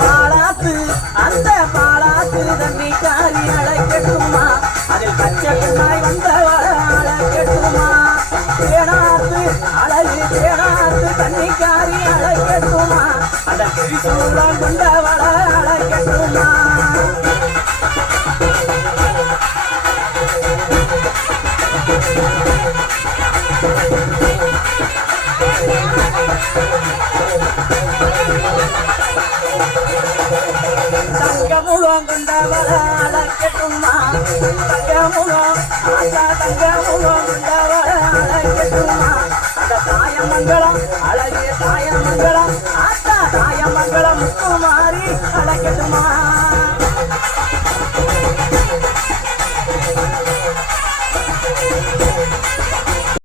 பாலாத்து அந்த பாலாத்து தண்ணி காரி அழைக்கட்டுமா அதில் பச்சை பெண்ணாய் வந்தவள அழைக்கட்டுமா தேனாத்து அழகு தேனாத்து தண்ணி காரி அழைக்கட்டுமா அந்த திரிசூலம் கொண்டவள அழைக்கட்டுமா தங்கமுகம் கொண்டவள அழைக்கட்டுமா தங்கமுகம் ஆசா தங்கமுகம் கொண்டவள அழைக்கட்டுமா அந்த தாயமங்கலம் அழகிய தாயமங்கலம் ஆத்தா தாயமங்கலம் முக்குமாரி அழைக்கட்டுமா